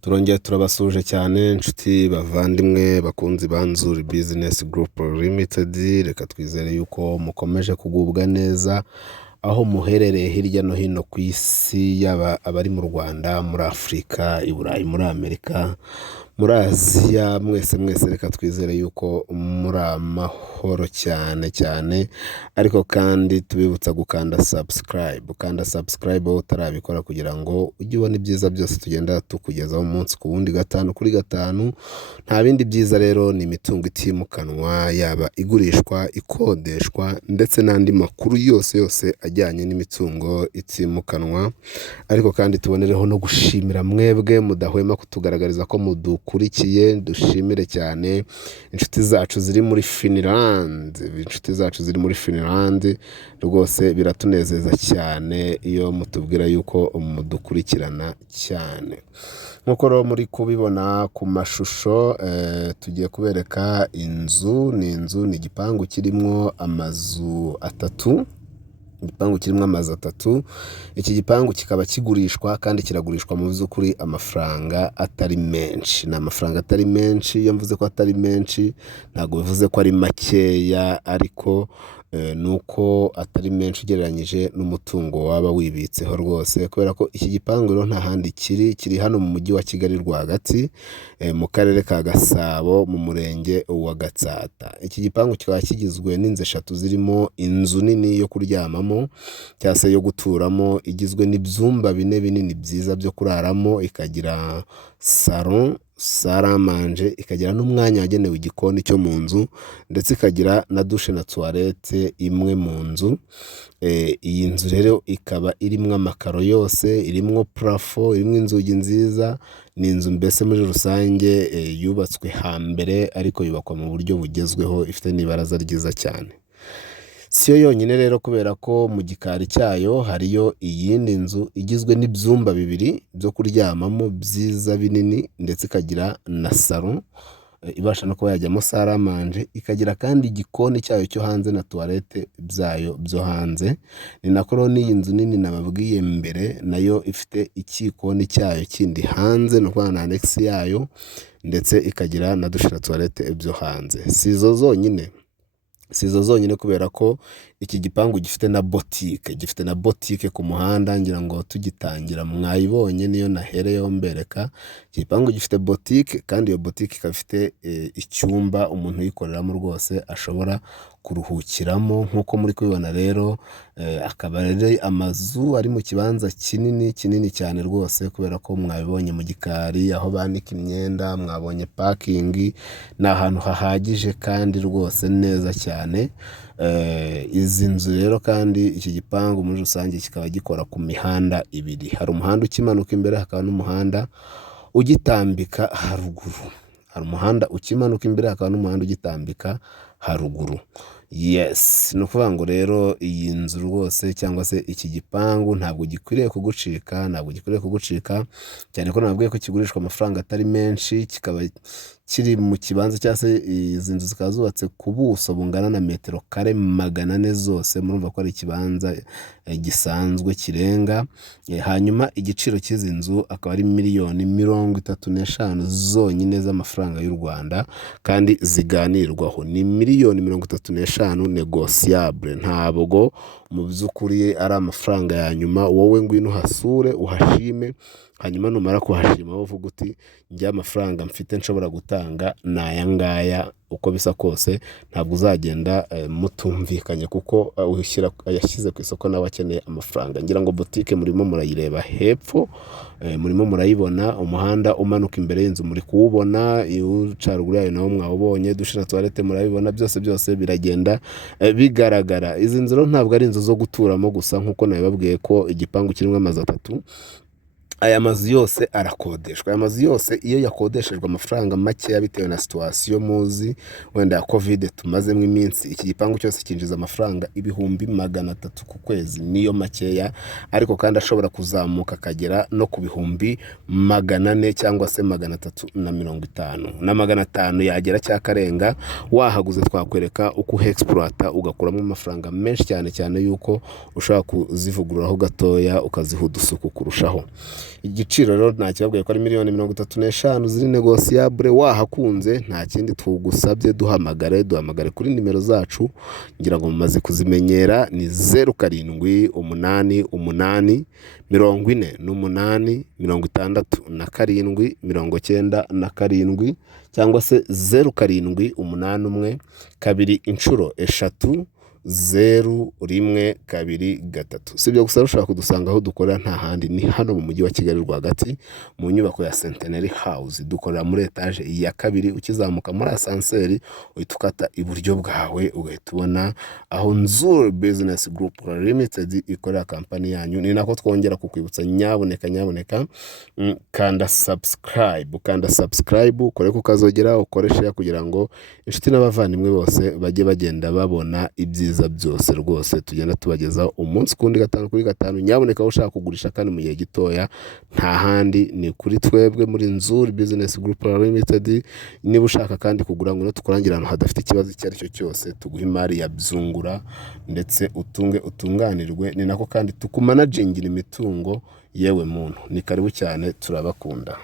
Turongeye turabasuje cyane inshuti bavandimwe bakunzi ba Nzuri Business Group Limited, reka twizere yuko mukomeje kugubwa neza aho muherereye hirya no hino ku isi, yaba abari mu Rwanda, muri Afurika, i Burayi, muri Amerika, muri Aziya, mwese reka twizere yuko muri amahoro cyane cyane, ariko kandi tubibutsa gukanda subscribe. Ukanda subscribe wowe utarabikora kugira ngo ujye ubona ibyiza byose tugenda tukugezaho umunsi ku wundi, gatanu kuri gatanu. Nta bindi byiza rero ni imitungo itimukanwa, yaba igurishwa, ikodeshwa ndetse n'andi makuru yose ajyanye n'imitungo itimukanwa. Ariko kandi tubonereho no gushimira mwebwe mudahwema kutugaragariza ko mudukurikiye. Dushimire cyane inshuti zacu ziri muri Finland, rwose biratunezeza cyane iyo mutubwira yuko mudukurikirana cyane. Nkuko rero muri kubibona ku mashusho, tugiye kubereka inzu. Ni igipangu kirimo amazu atatu. Iki gipangu kikaba kigurishwa kandi kiragurishwa mu by'ukuri amafaranga atari menshi. Ni amafaranga atari menshi. Iyo mvuze ko atari menshi ntabwo bivuze ko ari makeya, ariko nuko atari menshi ugereranyije n'umutungo waba wibitseho rwose, kubera ko iki gipangu rero nta handi kiri hano mu mujyi wa Kigali rwagati, mu karere ka Gasabo, mu murenge wa Gatsata. Iki gipangu kikaba kigizwe n'inzu eshatu, zirimo inzu nini yo kuryamamo cyangwa se yo guturamo, igizwe n'ibyumba bine binini byiza byo kuraramo, ikagira salon, saramanje, ikagira n'umwanya wagenewe igikoni cyo mu nzu, ndetse ikagira na douche na toilette imwe mu nzu. Iyi nzu rero ikaba irimo amakaro yose, irimo plafo, irimo inzugi nziza. Ni inzu mbese muri rusange yubatswe hambere ariko yubakwa mu buryo bugezweho, ifite n'ibaraza ryiza cyane. Siyo yonyine rero, kubera ko mu gikari cyayo hariyo iyindi nzu igizwe n'ibyumba bibiri byo kuryamamo byiza binini, ndetse ikagira na salon ibasha no kuba yajyamo saramanje, ikagira kandi igikoni cyayo cyo hanze na toilette byayo byo hanze. Ni nako rero n'iyi nzu nini nababwiye mbere nayo ifite ikikoni cyayo kindi hanze, no kuba na annex yayo, ndetse ikagira na douche na toilette byo hanze. Si izo zonyine, kubera ko iki gipangu gifite na boutique ku muhanda. Ngira ngo tugitangira mwayibonye, niyo nahereyeho mbereka. Iki gipangu gifite boutique, kandi iyo boutique ikaba ifite icyumba umuntu uyikoreramo rwose ashobora kuruhukiramo. Nk'uko muri kubibona rero, akaba ari amazu ari mu kibanza kinini cyane rwose, kubera ko mwabibonye mu gikari aho banika imyenda, mwabonye parking. Ni ahantu hahagije kandi rwose neza cyane. Izi nzu rero kandi iki gipangu muri rusange kikaba gikora ku mihanda ibiri. Hari umuhanda ukimanuka imbere, hakaba n'umuhanda ugitambika haruguru. Hari umuhanda ukimanuka imbere, hakaba n'umuhanda ugitambika haruguru. Yes, ni ukuvuga ngo rero iyi nzu rwose, cyangwa se iki gipangu ntabwo gikwiriye kugucika, cyane ko nababwiye ko kigurishwa amafaranga atari menshi. Kikaba kiri mu kibanza, cyangwa se izi nzu zikaba zubatse ku buso bungana na metero kare 400 zose. Murumva ko ari ikibanza gisanzwe kirenga. Hanyuma igiciro cy'izi nzu akaba ari miliyoni 35 zonyine z'amafaranga y'u Rwanda, kandi ziganirwaho. Ni miliyoni 35 negociable, ntabwo mu by'ukuri ari amafaranga ya nyuma. Wowe ngwino uhasure, uhashime, hanyuma numara kuhashima uvuga uti njye amafaranga mfite nshobora gutanga ni aya ngaya. Uko bisa kose ntabwo uzagenda mutumvikanye, kuko yashyize ku isoko nawe akeneye amafaranga. Ngira ngo boutique murimo murayireba hepfo, murimo murayibona. Umuhanda umanuka imbere y'inzu muri kuwubona, uca ruguru yayo nawo mwawubonye. Douche na toilette murabibona, byose biragenda bigaragara. Izi nzu rero ntabwo ari inzu zo guturamo gusa, nk'uko nabibabwiye ko igipangu kirimo amazu atatu. Aya mazu yose arakodeshwa. Aya mazu yose iyo yakodeshejwe amafaranga make, bitewe na situation muzi wenda ya covid tumazemo iminsi, iki gipangu cyose kinjiza amafaranga 300,000 ku kwezi. Niyo makeya, ariko kandi ashobora kuzamuka akagera no ku 400 cyangwa se 350 na 500 yagera cyakarenga. Wahaguze twakwereka uko exploiter ugakuramo amafaranga menshi cyane yuko ushaka kuzivugururaho gatoya ukaziha udusuku kurushaho. igiciro rero ntakibabwiye ko ari miliyoni 35 ziri negosiyabure. Wahakunze nta kindi tugusabye, duhamagare kuri nimero zacu, ngira ngo mumaze kuzimenyera, ni 0788 68 97 cyangwa se 0781 2 inshuro 3 0123. Si ibyo gusa, ushaka kudusanga aho dukorera nta handi, ni hano mu mujyi wa Kigali rwagati mu nyubako ya Centenary House. Dukorera muri etage ya 2, ukizamuka muri asanseri uhita ukata iburyo bwawe ugahita ubona aho Nzuri Business Group Limited ikorera kampani yanyu. Ni nako twongera kukwibutsa, nyaboneka kanda subscribe, ukore kukazogera, ukore share kugira ngo inshuti n'abavandimwe bose bajye bagenda babona ibyiza byose rwose tugenda tubageza umunsi kundi, 5 kuri 5. Nyaboneka aho ushaka kugurisha kandi mu gihe gitoya, nta handi ni kuri twebwe muri Nzuri Business Group Limited. Niba ushaka kandi kugura ngo tukurangira ahantu hadafite ikibazo icyo ari cyo cyose, tuguha imari ya byungura ndetse utunganirwe, ni nako kandi tukumanagingira imitungo yewe muntu. Ni karibu cyane, turabakunda.